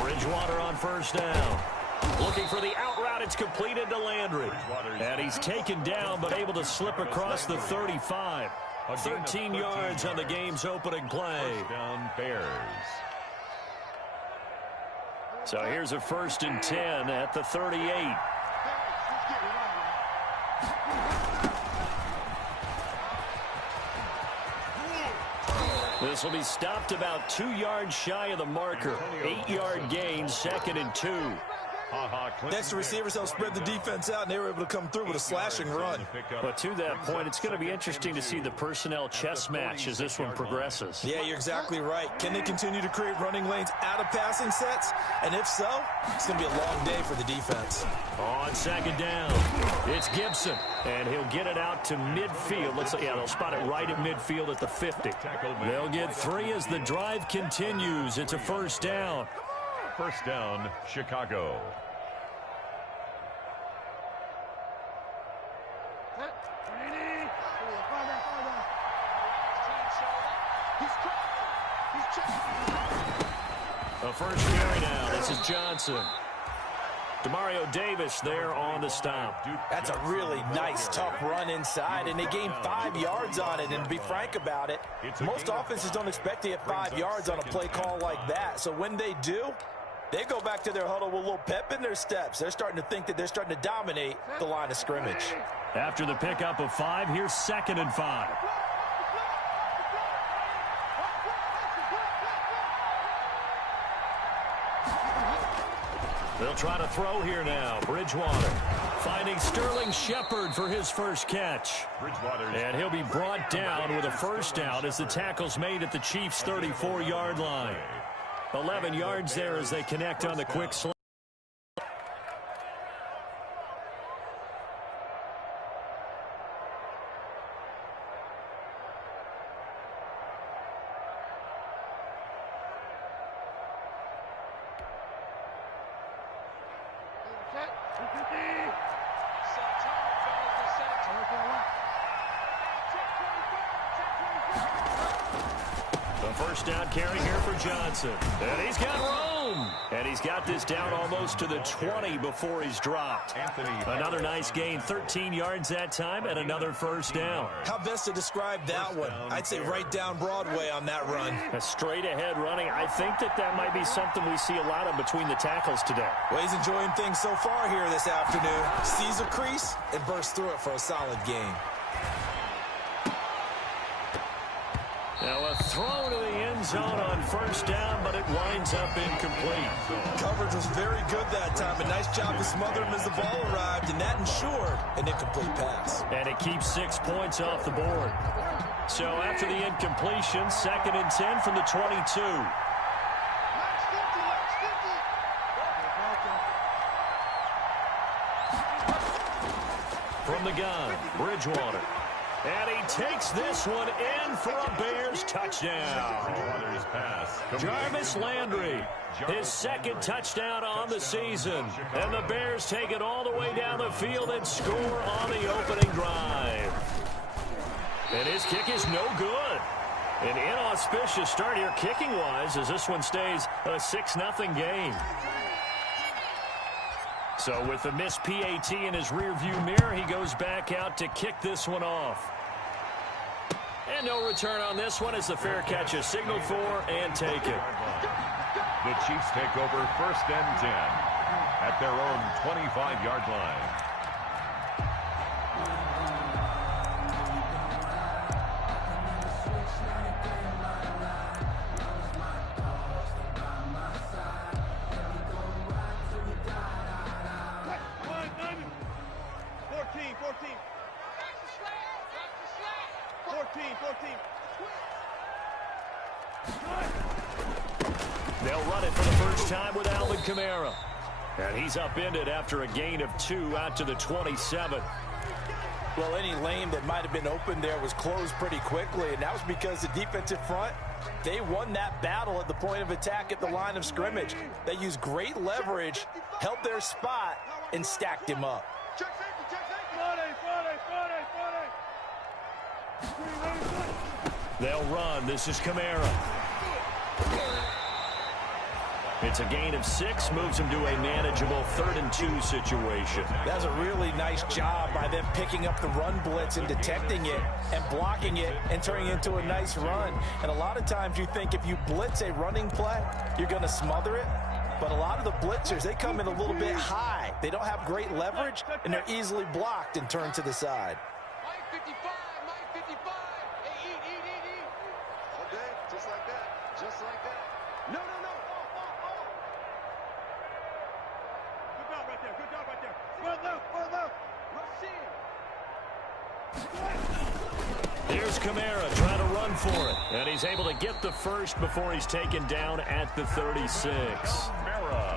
Bridgewater on first down. Looking for the out route. It's completed to Landry. And he's taken down but able to slip across the 35. 13 yards on the game's opening play. First down Bears. So here's a 1st and 10 at the 38. This will be stopped about 2 yards shy of the marker. 8-yard gain, 2nd and 2. Next, the receivers helped spread the defense out, and they were able to come through with a slashing run. But to that point, it's going to be interesting to see the personnel chess match as this one progresses. Yeah, you're exactly right. Can they continue to create running lanes out of passing sets? And if so, it's going to be a long day for the defense. On 2nd down, it's Gibson, and he'll get it out to midfield. They'll spot it right at midfield at the 50. They'll get 3 as the drive continues. It's a 1st down. First down, Chicago. A first carry now. This is Johnson. Demario Davis there on the stop. That's a really nice, tough run inside, and they gained 5 yards on it. And to be frank about it, most offenses don't expect to get 5 yards on a play call like that. So when they do, they go back to their huddle with a little pep in their steps. They're starting to think that they're starting to dominate the line of scrimmage. After the pickup of 5, here's 2nd and 5. They'll try to throw here now. Bridgewater finding Sterling Shepard for his first catch. And he'll be brought down with a 1st down as the tackle's made at the Chiefs' 34-yard line. 11 yards there as they connect on the quick slant. First down carry here for Johnson. And he's got room. And he's got this down almost to the 20 before he's dropped. Another nice gain, 13 yards that time, and another 1st down. How best to describe that one? I'd say right down Broadway on that run. A straight ahead running. I think that might be something we see a lot of between the tackles today. Well, he's enjoying things so far here this afternoon. Sees a crease and bursts through it for a solid gain. Now a throw to the end zone on 1st down, but it winds up incomplete. Coverage was very good that time. A nice job to smother him as the ball arrived, and that ensured an incomplete pass. And it keeps 6 points off the board. So after the incompletion, 2nd and 10 from the 22. From the gun, Bridgewater. And he takes this one in for a Bears touchdown. Jarvis Landry, his 2nd touchdown on the season. And the Bears take it all the way down the field and score on the opening drive. And his kick is no good. An inauspicious start here kicking-wise as this one stays a 6-0 game. So with the missed PAT in his rearview mirror, he goes back out to kick this one off. And no return on this one as the fair catch is signaled for and taken. The Chiefs take over 1st and 10 at their own 25-yard line. They'll run it for the first time with Alvin Kamara. And he's upended after a gain of 2 out to the 27. Well, any lane that might have been open there was closed pretty quickly, and that was because the defensive front, they won that battle at the point of attack at the line of scrimmage. They used great leverage, held their spot, and stacked him up. They'll run. This is Kamara. It's a gain of 6, moves him to a manageable 3rd and 2 situation. That's a really nice job by them picking up the run blitz and detecting it and blocking it and turning it into a nice run. And a lot of times you think if you blitz a running play, you're going to smother it. But a lot of the blitzers, they come in a little bit high. They don't have great leverage, and they're easily blocked and turned to the side. Mike 55, Mike 55. Hey, eat. Okay, just like that. Just like that. No. Good job right there. Run left. Rush in. Here's Kamara trying to run for it. And he's able to get the first before he's taken down at the 36.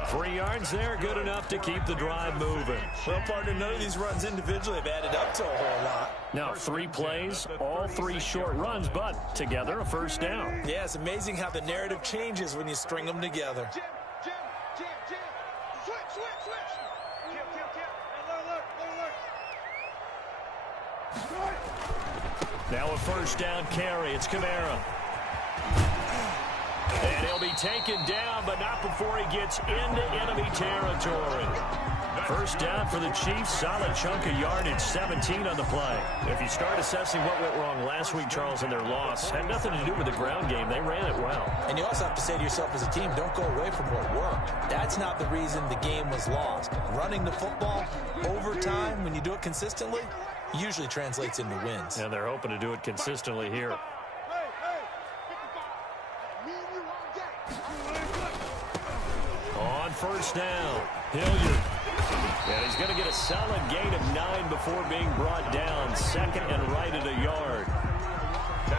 3 yards there, good enough to keep the drive moving. Well, partner, none of these runs individually have added up to a whole lot. Now, 3 plays, all 3 short runs, but together a first down. Yeah, it's amazing how the narrative changes when you string them together. Jim. Switch. Hey, look. Now a first down carry. It's Kamara. And he'll be taken down, but not before he gets into enemy territory. First down for the Chiefs. Solid chunk of yardage, 17 on the play. If you start assessing what went wrong last week, Charles, in their loss, had nothing to do with the ground game. They ran it well. And you also have to say to yourself as a team, don't go away from what worked. That's not the reason the game was lost. Running the football over time, when you do it consistently, usually translates into wins. And they're hoping to do it consistently here. On first down, Hilliard. And he's going to get a solid gain of 9 before being brought down. 2nd and right at a yard.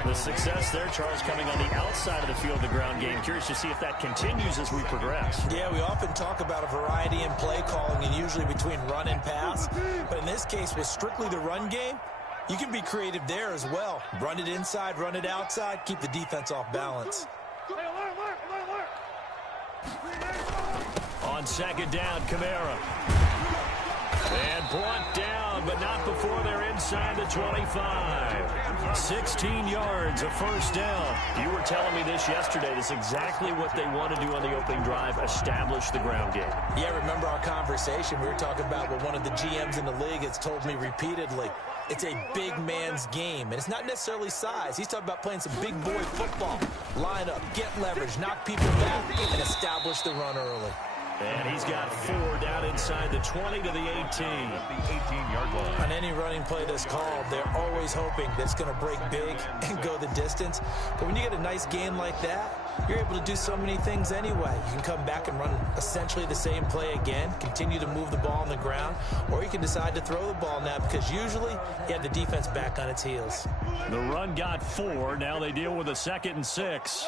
The success there, Charles, coming on the outside of the field, the ground game. Curious to see if that continues as we progress. Yeah, we often talk about a variety in play calling and usually between run and pass. But in this case, with strictly the run game, you can be creative there as well. Run it inside, run it outside, keep the defense off balance. On 2nd down, Kamara. And brought down, but not before they're inside the 25. 16 yards, a first down. You were telling me this yesterday. This is exactly what they want to do on the opening drive, establish the ground game. Yeah, remember our conversation? We were talking about what one of the GMs in the league has told me repeatedly. It's a big man's game, and it's not necessarily size. He's talking about playing some big boy football. Line up, get leverage, knock people back, and establish the run early. And he's got 4 down inside the 20 to the 18. The 18-yard line. On any running play that's called, they're always hoping that it's going to break big and go the distance. But when you get a nice gain like that, you're able to do so many things anyway. You can come back and run essentially the same play again, continue to move the ball on the ground, or you can decide to throw the ball now because usually you have the defense back on its heels. The run got 4. Now they deal with a 2nd and 6.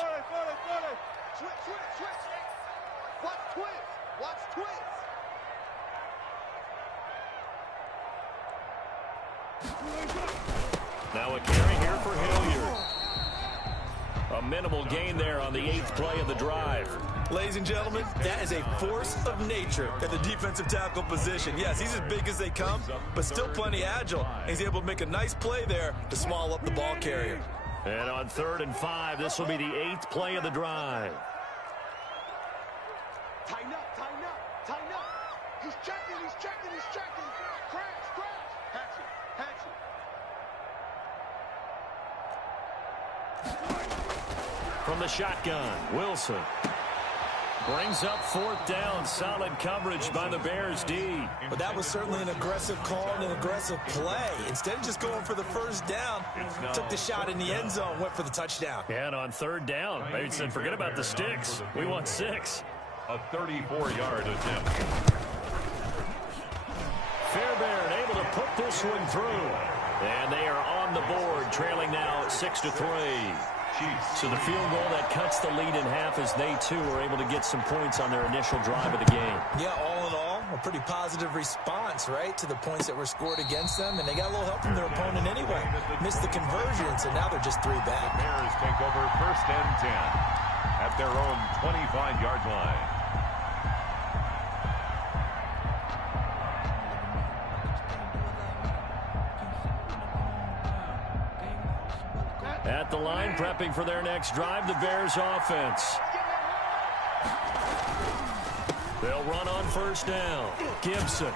Now a carry here for Hilliard. A minimal gain there on the 8th play of the drive. Ladies and gentlemen, that is a force of nature at the defensive tackle position. Yes, he's as big as they come, but still plenty agile. He's able to make a nice play there to swallow up the ball carrier. And on 3rd and 5, this will be the 8th play of the drive. Tighten up. He's checking. Crash. Hatch it. From the shotgun, Wilson brings up 4th down. Solid coverage by the Bears D. But that was certainly an aggressive call and an aggressive play. Instead of just going for the first down, took the shot in the end zone, went for the touchdown. And on 3rd down, they said, forget about the sticks. We want 6. A 34-yard attempt. Fairbairn able to put this one through. And they are on the board, trailing now 6-3. So the field goal that cuts the lead in half as they, too, are able to get some points on their initial drive of the game. Yeah, all in all, a pretty positive response, right, to the points that were scored against them. And they got a little help from their opponent anyway. Missed the conversion, so now they're just 3 back. The Bears take over 1st and 10 at their own 25-yard line. At the line, prepping for their next drive, the Bears offense. They'll run on first down. Gibson.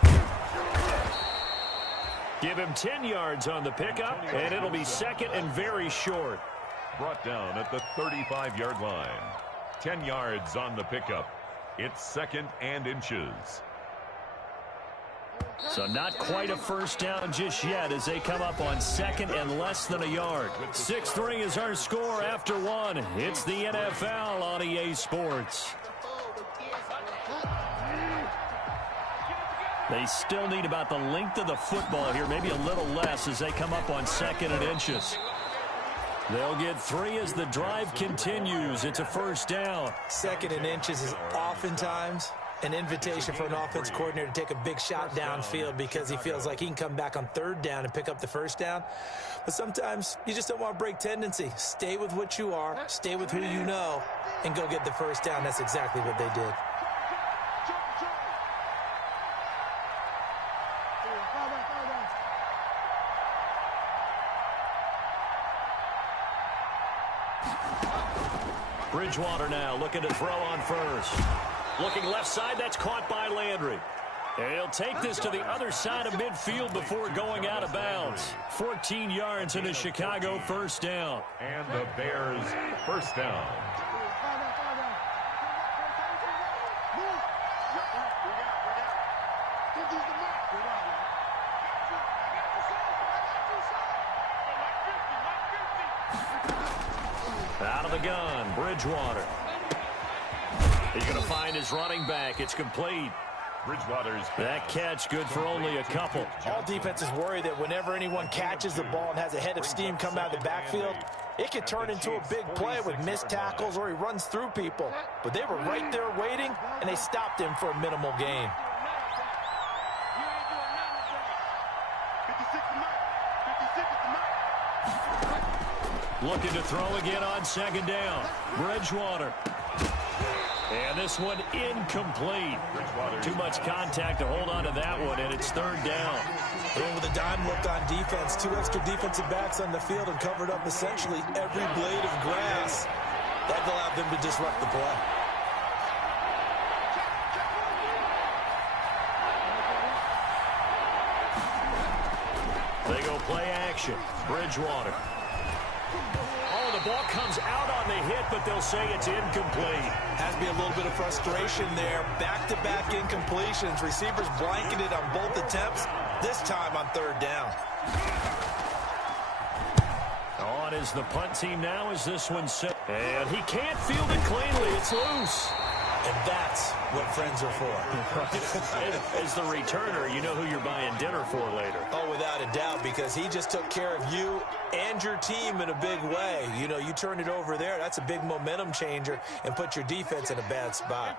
Give him 10 yards on the pickup, and it'll be second and very short. Brought down at the 35-yard line. 10 yards on the pickup. It's second and inches. So not quite a first down just yet as they come up on second and less than a yard. 6-3 is our score after one. It's the NFL on EA Sports. They still need about the length of the football here, maybe a little less as they come up on second and inches. They'll get 3 as the drive continues. It's a first down. Second and inches is oftentimes an invitation for an offense coordinator to take a big shot downfield because he feels like he can come back on third down and pick up the first down. But sometimes you just don't want to break tendency. Stay with what you are, stay with who you know, and go get the first down. That's exactly what they did. Bridgewater now looking to throw on first. Looking left side, that's caught by Landry. And he'll take this to the other side of midfield before going out of bounds. 14 yards in a Chicago first down. And the Bears first down. Out of the gun, Bridgewater. He's going to find his running back. It's complete. Bridgewater's that catch good for only a couple. All defenses worry that whenever anyone catches the ball and has a head of steam come out of the backfield, it could turn into a big play with missed tackles or he runs through people. But they were right there waiting, and they stopped him for a minimal gain. Looking to throw again on second down. Bridgewater. And this one incomplete. Too much contact to hold on to that one, and it's third down. And with a dime look on defense, 2 extra defensive backs on the field and covered up essentially every blade of grass. That allowed them to disrupt the play. They go play action. Bridgewater. Oh, the ball comes out on the hit, but they'll say it's incomplete. Has to be a little bit of frustration there. Back-to-back incompletions. Receivers blanketed on both attempts, this time on third down. On is the punt team now as this one's set. And he can't field it cleanly. It's loose. And that's what friends are for. As the returner, you know who you're buying dinner for later. Oh, without a doubt, because he just took care of you and your team in a big way. You know, you turn it over there, that's a big momentum changer and put your defense in a bad spot.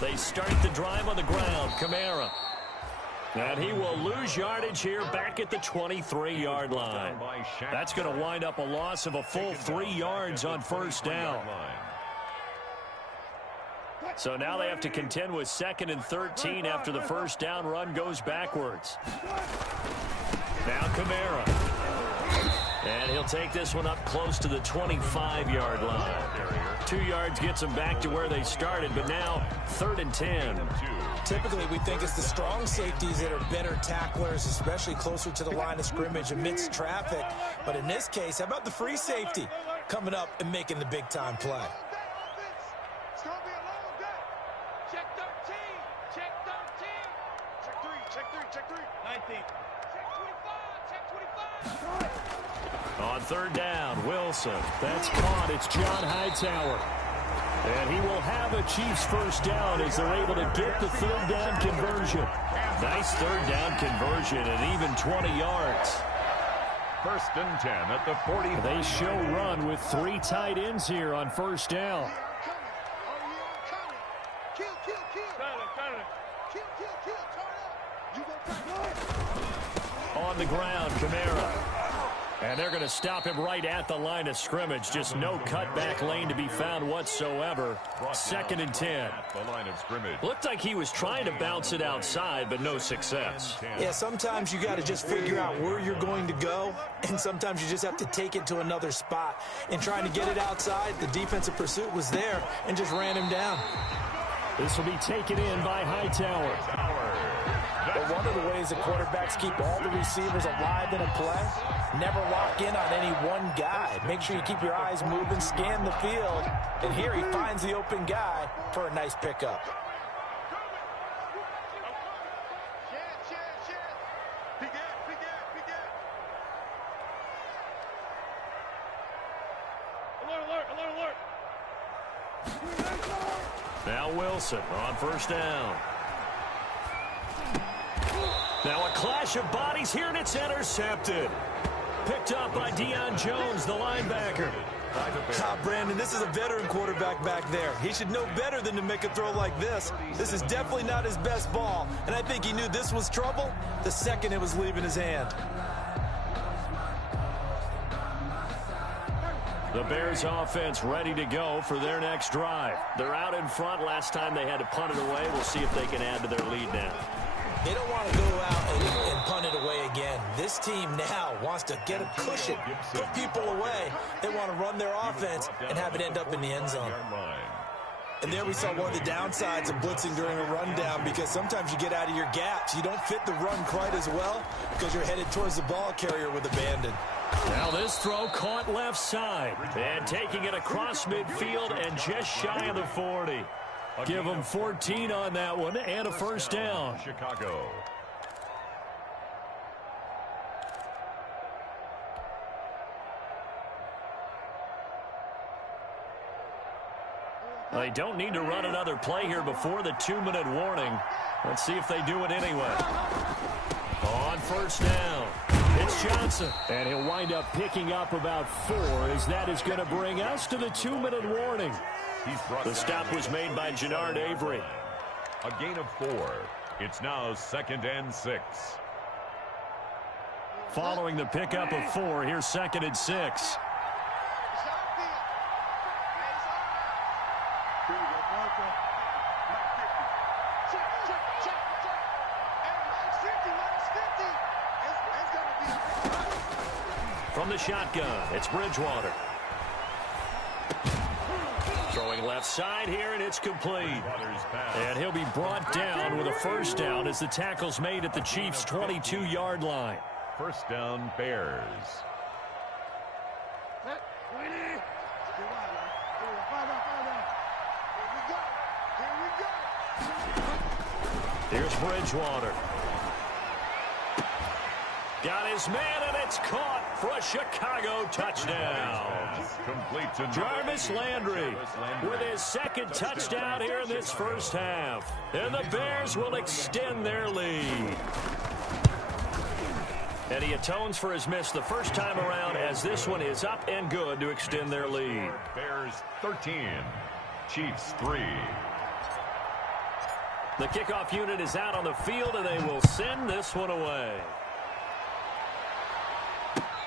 They start the drive on the ground. Kamara. And he will lose yardage here back at the 23-yard line. That's going to wind up a loss of a full 3 yards on first down. So now they have to contend with 2nd and 13 after the first down run goes backwards. Now Kamara. And he'll take this one up close to the 25-yard line. 2 yards gets them back to where they started, but now 3rd and 10. Typically, we think it's the strong safeties that are better tacklers, especially closer to the line of scrimmage amidst traffic. But in this case, how about the free safety coming up and making the big-time play? It's going to be a long day. Check 13. Check 13. Check 3. Check 3. Check 3. 19. Check 25. Check 25. On third down, Wilson. That's caught. It's John Hightower. And he will have a Chiefs first down as they're able to get the third down conversion. Nice third down conversion and even 20 yards. 1st and 10 at the 40. They show run with 3 tight ends here on first down. On the ground, Kamara. And they're going to stop him right at the line of scrimmage. Just no cutback lane to be found whatsoever. 2nd and 10. The line of scrimmage. Looked like he was trying to bounce it outside, but no success. Yeah, sometimes you got to just figure out where you're going to go, and sometimes you just have to take it to another spot. And trying to get it outside, the defensive pursuit was there and just ran him down. This will be taken in by Hightower. But one of the ways the quarterbacks keep all the receivers alive in a play, never lock in on any one guy. Make sure you keep your eyes moving, scan the field, and here he finds the open guy for a nice pickup. Now Wilson on 1st down. Now a clash of bodies here, and it's intercepted. Picked up by Deion Jones, the linebacker. Brandon, this is a veteran quarterback back there. He should know better than to make a throw like this. This is definitely not his best ball, and I think he knew this was trouble the second it was leaving his hand. The Bears offense ready to go for their next drive. They're out in front. Last time they had to punt it away. We'll see if they can add to their lead now. They don't want to go out and punt it away again. This team now wants to get a cushion, put people away. They want to run their offense and have it end up in the end zone. And there we saw one of the downsides of blitzing during a rundown, because sometimes you get out of your gaps. You don't fit the run quite as well because you're headed towards the ball carrier with abandon. Now this throw caught left side. And taking it across midfield and just shy of the 40. Give them 14 on that one and a 1st down. Chicago. They don't need to run another play here before the 2-minute warning. Let's see if they do it anyway. On 1st down, it's Johnson. And he'll wind up picking up about 4, as that is going to bring us to the 2-minute warning. The stop was made by Jannard Avery. A gain of 4. It's now 2nd and 6. Following the pickup of 4, here's 2nd and 6. From the shotgun, it's Bridgewater. Throwing left side here, and it's complete. And he'll be brought down with a 1st down as the tackle's made at the Chiefs' 22-yard line. 1st down, Bears. Here's Bridgewater. Got his man, and it's caught for a Chicago touchdown. Complete to Jarvis Landry with his 2nd touchdown here in this 1st half. And the Bears will extend their lead. And he atones for his miss the 1st time around, as this one is up and good to extend their lead. Bears 13, Chiefs 3. The kickoff unit is out on the field, and they will send this one away.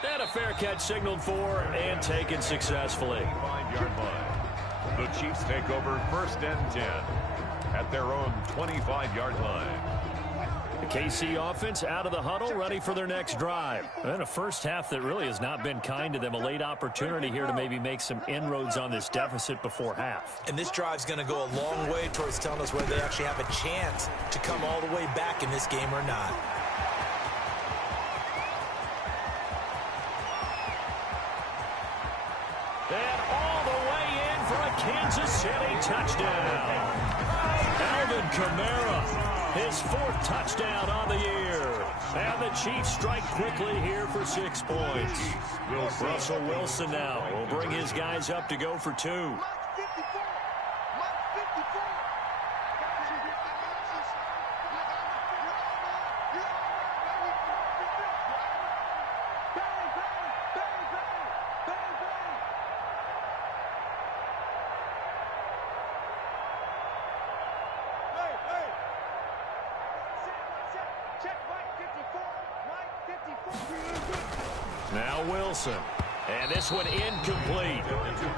And a fair catch signaled for and taken successfully. 5-yard line. The Chiefs take over 1st and 10 at their own 25-yard line. The KC offense out of the huddle, ready for their next drive. And a 1st half that really has not been kind to them. A late opportunity here to maybe make some inroads on this deficit before half. And this drive's going to go a long way towards telling us whether they actually have a chance to come all the way back in this game or not. And all the way in for a Kansas City touchdown. Alvin Kamara, his 4th touchdown on the year. And the Chiefs strike quickly here for 6 points. Russell Wilson now will bring his guys up to go for 2. Now Wilson. And this one incomplete.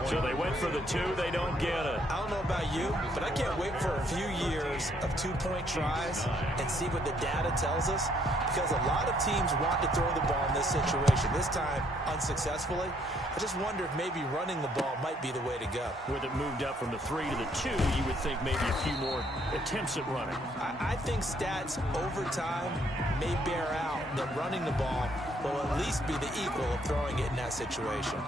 So they went for the 2. They don't get it. I don't know about you, but I can't wait for a few years of 2-point tries and see what the data tells us, because a lot of teams want to throw the ball in this situation. This time, unsuccessfully. I just wonder if maybe running the ball might be the way to go. With it moved up from the 3 to the 2, you would think maybe a few more attempts at running. I think stats over time may bear out that running the ball will at least be the equal of throwing it in that situation.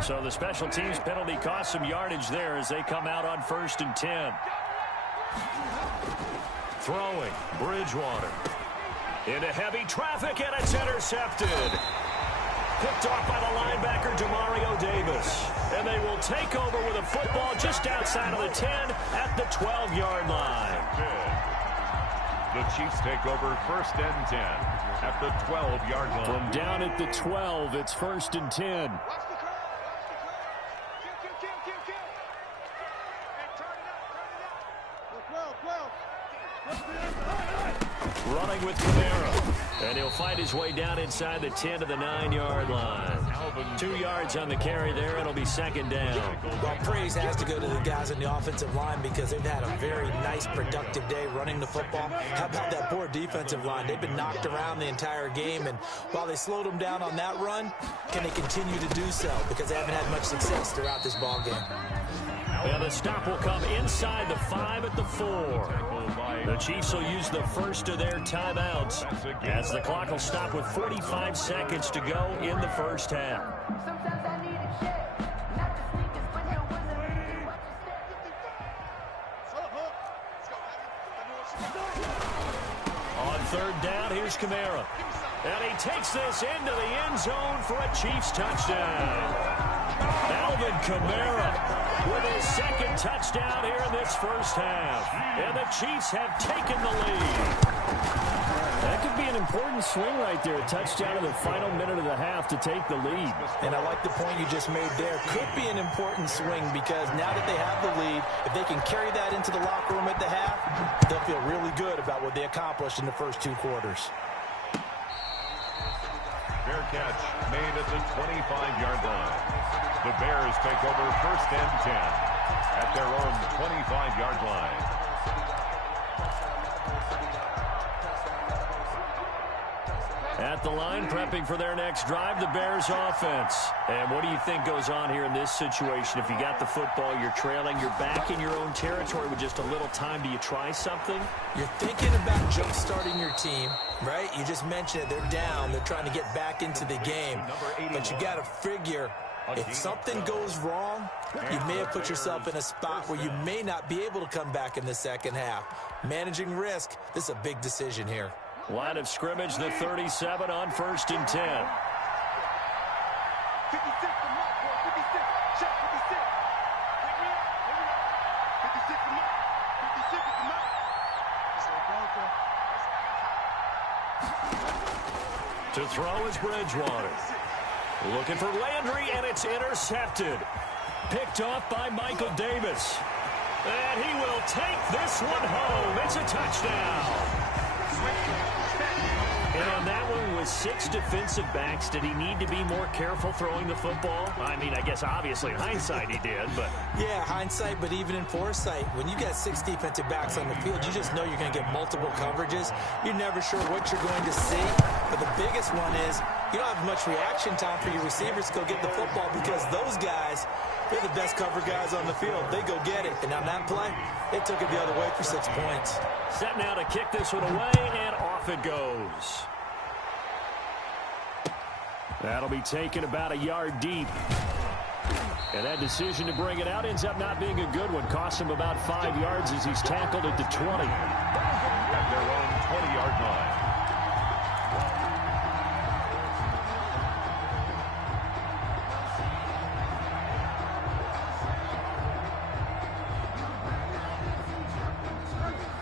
So the special teams penalty cost some yardage there as they come out on 1st and 10. Throwing, Bridgewater. Into heavy traffic, and it's intercepted. Picked off by the linebacker, Demario Davis. And they will take over with a football just outside of the 10 at the 12-yard line. The Chiefs take over 1st and 10 at the 12-yard line. From down at the 12, it's 1st and 10. Running with Kamara. And he'll fight his way down inside the 10 to the 9-yard line. 2 yards on the carry there. It'll be 2nd down. Well, praise has to go to the guys on the offensive line because they've had a very nice, productive day running the football. How about that poor defensive line? They've been knocked around the entire game, and while they slowed them down on that run, can they continue to do so? Because they haven't had much success throughout this ball game. Well, the stop will come inside the 5 at the 4. The Chiefs will use the first of their timeouts as the clock will stop with 45 seconds to go in the first half. On 3rd down, here's Kamara. And he takes this into the end zone for a Chiefs touchdown. Alvin Kamara with his 2nd touchdown here in this first half. And the Chiefs have taken the lead. That could be an important swing right there. A touchdown in the final minute of the half to take the lead. And I like the point you just made there. Could be an important swing because now that they have the lead, if they can carry that into the locker room at the half, they'll feel really good about what they accomplished in the first 2 quarters. Fair catch made at the 25-yard line. The Bears take over 1st and 10 at their own 25-yard line. At the line, prepping for their next drive, the Bears offense. And what do you think goes on here in this situation? If you got the football, you're trailing, you're back in your own territory with just a little time. Do you try something? You're thinking about jump-starting your team, right? You just mentioned it. They're down. They're trying to get back into the game. But you got to figure, if something goes wrong, you may have put yourself in a spot where you may not be able to come back in the second half. Managing risk, this is a big decision here. Line of scrimmage, the 37 on 1st and 10. To throw is Bridgewater. Looking for Landry, and it's intercepted. Picked off by Michael Davis. And he will take this one home. It's a touchdown. And on that one with 6 defensive backs, did he need to be more careful throwing the football? I mean, I guess obviously in hindsight he did, but... Yeah, hindsight, but even in foresight, when you got 6 defensive backs on the field, you just know you're going to get multiple coverages. You're never sure what you're going to see. But the biggest one is you don't have much reaction time for your receivers to go get the football because those guys, they're the best cover guys on the field. They go get it. And on that play, they took it the other way for 6 points. Set now to kick this one away, and off it goes. That'll be taken about a yard deep. And that decision to bring it out ends up not being a good one. Costs him about 5 yards as he's tackled at the 20. At their own 20-yard line.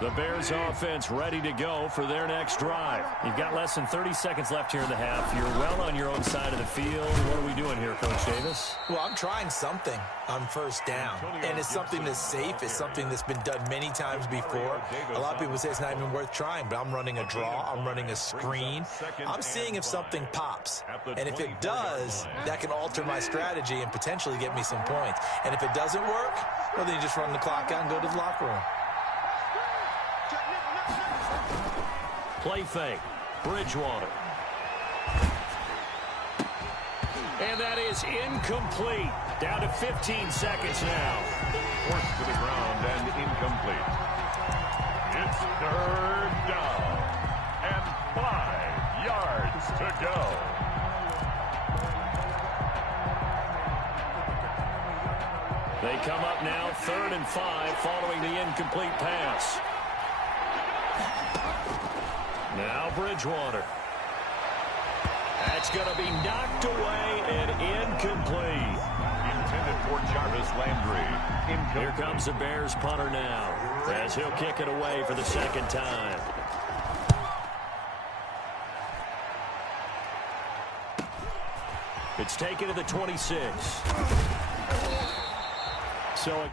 The Bears offense ready to go for their next drive. You've got less than 30 seconds left here in the half. You're well on your own side of the field. What are we doing here, Coach Davis? Well, I'm trying something on first down, and it's something that's safe. It's something that's been done many times before. A lot of people say it's not even worth trying, but I'm running a draw. I'm running a screen. I'm seeing if something pops, and if it does, that can alter my strategy and potentially get me some points. And if it doesn't work, well, then you just run the clock out and go to the locker room. Play fake. Bridgewater. And that is incomplete. Down to 15 seconds now. Forced to the ground and incomplete. It's third down. And 5 yards to go. They come up now 3rd and 5 following the incomplete pass. Now Bridgewater. That's going to be knocked away and incomplete. Intended for Jarvis Landry. Incomplete. Here comes the Bears punter now as he'll kick it away for the second time. It's taken to the 26. So